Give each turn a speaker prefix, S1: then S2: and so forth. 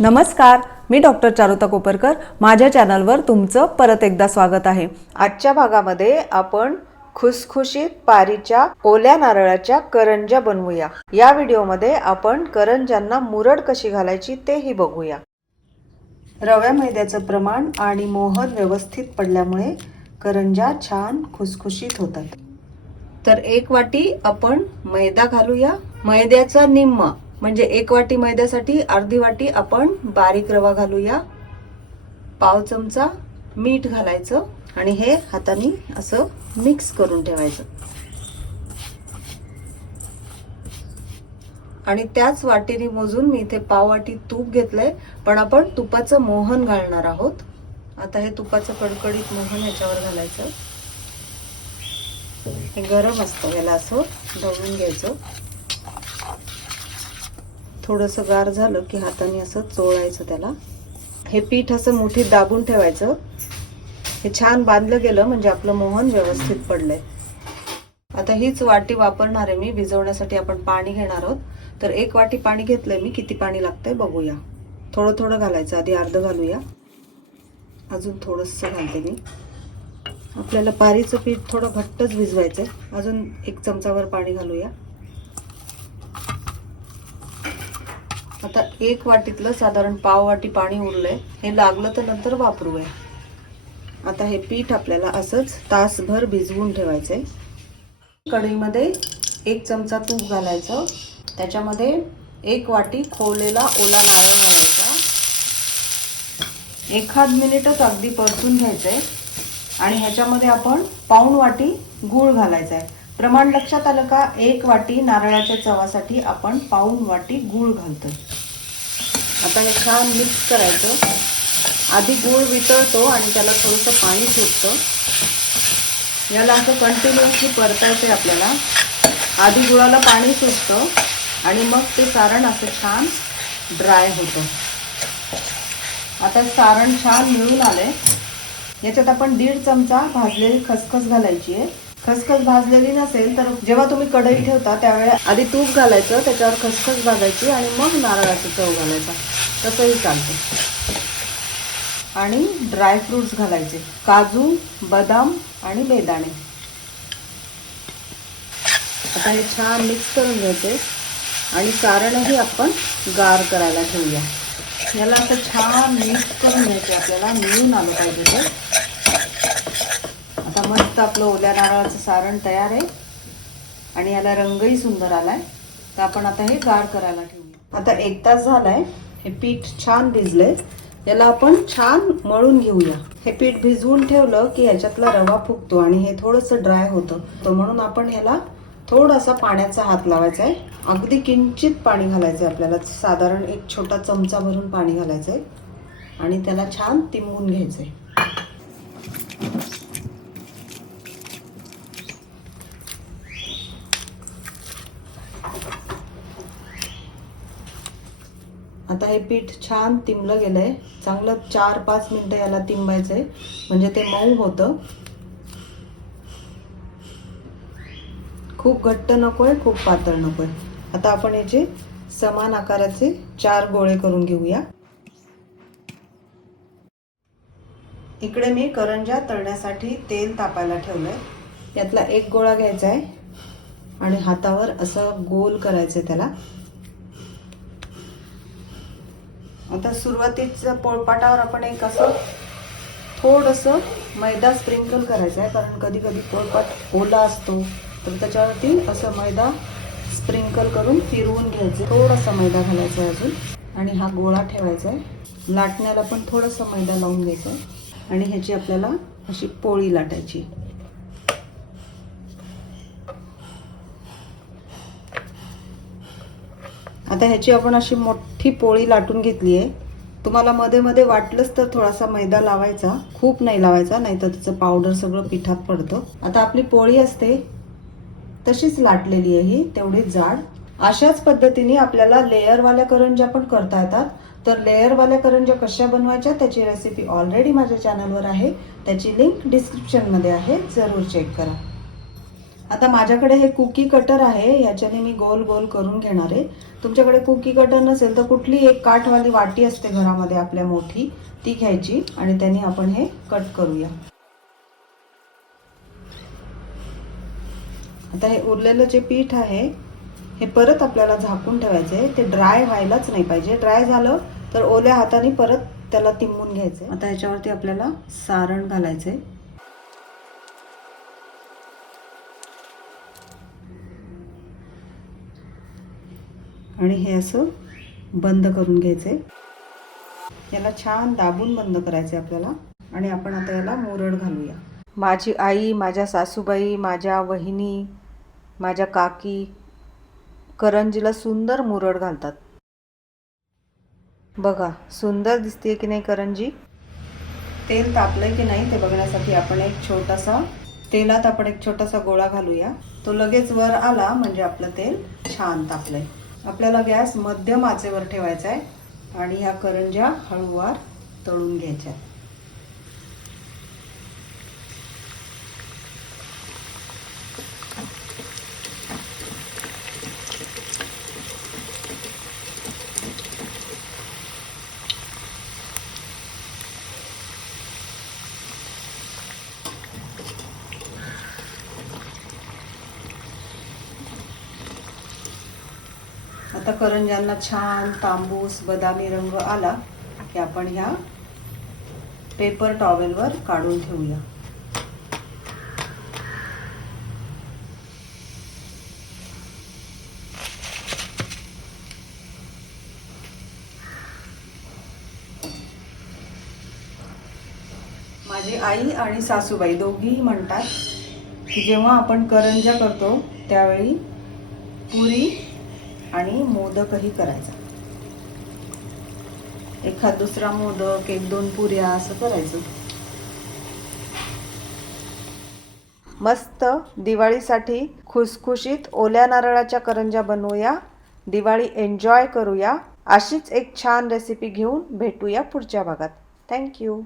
S1: नमस्कार मी डॉक्टर चारुता कोपरकर. माझ्या चॅनलवर तुमचं परत एकदा स्वागत आहे. आजच्या भागामध्ये आपण खुसखुशीत पारीच्या ओल्या नारळाच्या करंजा बनवूया. या व्हिडिओमध्ये आपण करंजांना मुरड कशी घालायची तेही बघूया. रव्या मैद्याचं प्रमाण आणि मोहन व्यवस्थित पडल्यामुळे करंजा छान खुसखुशीत होतात. तर एक वाटी आपण मैदा घालूया. मैद्याचा निम्म म्हणजे एक वाटी मैद्यासाठी अर्धी वाटी आपण बारीक रवा घालूया. पाव चमचा मीठ घालायचं आणि हे हाताने असं मिक्स करून ठेवायचं. आणि त्याच वाटीने मोजून मी इथे पाव वाटी तूप घेतलंय पण आपण तुपाचं मोहन घालणार आहोत. आता हे तुपाचं कडकडीत मोहन याच्यावर घालायचं. हे गरम असतं याला असं ढवळून घ्यायचं. थोडंसं गार झालं की हाताने असं चोळायचं त्याला. हे पीठ असं मुठीत दाबून ठेवायचं. हे छान बांधलं गेलं म्हणजे आपलं मोहन व्यवस्थित पडलंय. आता हीच वाटी वापरणार आहे मी. भिजवण्यासाठी आपण पाणी घेणार आहोत. तर एक वाटी पाणी घेतलंय मी. किती पाणी लागतंय बघूया. थोडं थोडं घालायचं. आधी अर्ध घालूया. अजून थोडंसं घालते मी. आपल्याला पारीचं पीठ थोडं घट्टच भिजवायचंय. अजून एक चमचावर पाणी घालूया. आता एक वाटीतलं साधारण पाव वाटी पाणी उरलंय. हे लागलं तर नंतर वापरूया. आता हे पीठ आपल्याला असंच तासभर भिजवून ठेवायचंय. कढईमध्ये एक चमचा तूप घालायचं. त्याच्यामध्ये एक वाटी खोवलेला ओला नारळ घालायचा. एखाद मिनिटच अगदी परतून घ्यायचंय. आणि ह्याच्यामध्ये आपण पाऊण वाटी गूळ घालायचा आहे प्रमाण लक्षात आलं का? एक वाटी नारळाच्या चवासाठी आपण पाऊन वाटी गूळ घालतो आता हे छान मिक्स करायचं. आधी गूळ वितळतो आणि त्याला थोडंसं पाणी सुटतं याला असं कंटिन्युअसली परतायचं आपल्याला. आधी गुळाला पाणी सुटतं आणि मग ते सारण असं छान ड्राय होतं. आता सारण छान मिळून आलंय. याच्यात आपण दीड चमचा भाजलेली खसखस घालायची आहे. खसखस भाजलेली नसेल तर जेव्हा तुम्ही कढई ठेवता त्यावेळेला आधी तूप घालायचं त्याच्यावर खसखस भाजायची आणि मग नारळाचा चव घालायचा. तसंही चालतं. आणि ड्रायफ्रुट्स घालायचे. काजू बदाम आणि बेदाणे. आता हे छान मिक्स करून घ्यायचे. आणि सारणही आपण गार करायला ठेवूया. याला आता छान मिक्स करून घ्यायचे. आपल्याला मिळून आलं पाहिजे ते. आता मस्त आपलं ओल्या नारळाचं सारण तयार आहे. आणि याला रंगही सुंदर आलाय. तर आपण आता हे गार करायला ठेवूया. आता एक तास झालाय. हे पीठ छान भिजलंय. याला आपण छान मळून घेऊया. हे पीठ भिजवून ठेवलं की ह्याच्यातला रवा फुगतो आणि हे थोडंसं ड्राय होतं. तर म्हणून आपण ह्याला थोडासा पाण्याचा हात लावायचा आहे अगदी किंचित पाणी घालायचं आहे आपल्याला. साधारण एक छोटा चमचा भरून पाणी घालायचं आहे आणि त्याला छान तिंबून घ्यायचं आहे आता हे पीठ छान तिंबलं गेलंय. चांगलं चार पाच मिनिटं याला तिंबायचंय. म्हणजे ते मऊ होतं. खूप घट्ट नकोय खूप पातळ नकोय. आता आपण याचे समान आकाराचे चार गोळे करून घेऊया. इकडे मी करंजा तळण्यासाठी तेल तापायला ठेवलंय. यातला एक गोळा घ्यायचा आहे आणि हातावर असं गोल करायचंय त्याला. आता सुरुवातीच पोळपाटावर आपण एक असं थोडंसं मैदा स्प्रिंकल करायचं आहे कारण कधी कधी पोळपाट ओला असतो तर त्याच्यावरती असं मैदा स्प्रिंकल करून फिरवून घ्यायचं. थोडासा मैदा घालायचा आहे अजून आणि हा गोळा ठेवायचा आहे. लाटण्याला पण थोडासा मैदा लावून घ्यायचा आहे. आणि ह्याची आपल्याला अशी पोळी लाटायची आता ह्याची आपण अशी मोठी पोळी लाटून घेतली आहे. तुम्हाला मध्ये मध्ये वाटलंच तर थोडासा मैदा लावायचा. खूप नाही लावायचा नाही तर त्याचं पावडर सगळं पिठात पडतं. आता आपली पोळी असते. तशीच लाटलेली आहे ही तेवढी जाड. अशाच पद्धतीने आपल्याला लेयरवाल्या करंज्या पण करता येतात. तर लेयरवाल्या करंज्या कशा बनवायच्या त्याची रेसिपी ऑलरेडी माझ्या चॅनलवर आहे. त्याची लिंक डिस्क्रिप्शनमध्ये आहे. जरूर चेक करा. आता माझ्याकडे हे कुकी कटर आहे याच्याने मी गोल गोल करून घेणार आहे. तुमच्याकडे कुकी कटर नसेल तर कुठली एक काठवाली वाटी असते घरामध्ये आपल्या मोठी ती घ्यायची आणि त्याने आपण हे कट करूया. आता हे उरलेलं जे पीठ आहे हे परत आपल्याला झाकून ठेवायचं आहे ते ड्राय व्हायलाच नाही पाहिजे. ड्राय झालं तर ओल्या हाताने परत त्याला तिंबून घ्यायचं आता ह्याच्यावरती आपल्याला सारण घालायचंय. आणि हे असं बंद करून घ्यायचं. आहे याला छान दाबून बंद करायचंय आपल्याला. आणि आपण आता याला मुरड घालूया. माझी आई माझ्या सासूबाई माझ्या वहिनी माझ्या काकी करंजीला सुंदर मुरड घालतात. बघा सुंदर दिसते की नाही करंजी? तेल तापलंय की नाही ते बघण्यासाठी आपण एक छोटासा तेलात आपण एक छोटासा गोळा घालूया. तो लगेच वर आला म्हणजे आपलं तेल छान तापलंय. आपल्याला गॅस मध्यम आचेवर ठेवायचा आहे. आणि ह्या करंज्या हळूवार तळून घ्यायच्या आता करंज्यांना छान तांबूस बदामी रंग आला की आपण ह्या पेपर टॉवेलवर काढून ठेवूया. माझी आई आणि सासूबाई दोघीही म्हणतात की जेव्हा आपण करंज्या करतो त्यावेळी पुरी आणि मोदकही करायचा. एखाद दुसरा मोदक एक दोन पुऱ्या असं करायचं. मस्त दिवाळीसाठी खुसखुशीत ओल्या नारळाच्या करंज्या बनवूया. दिवाळी एन्जॉय करूया. अशीच एक छान रेसिपी घेऊन भेटूया पुढच्या भागात. थँक्यू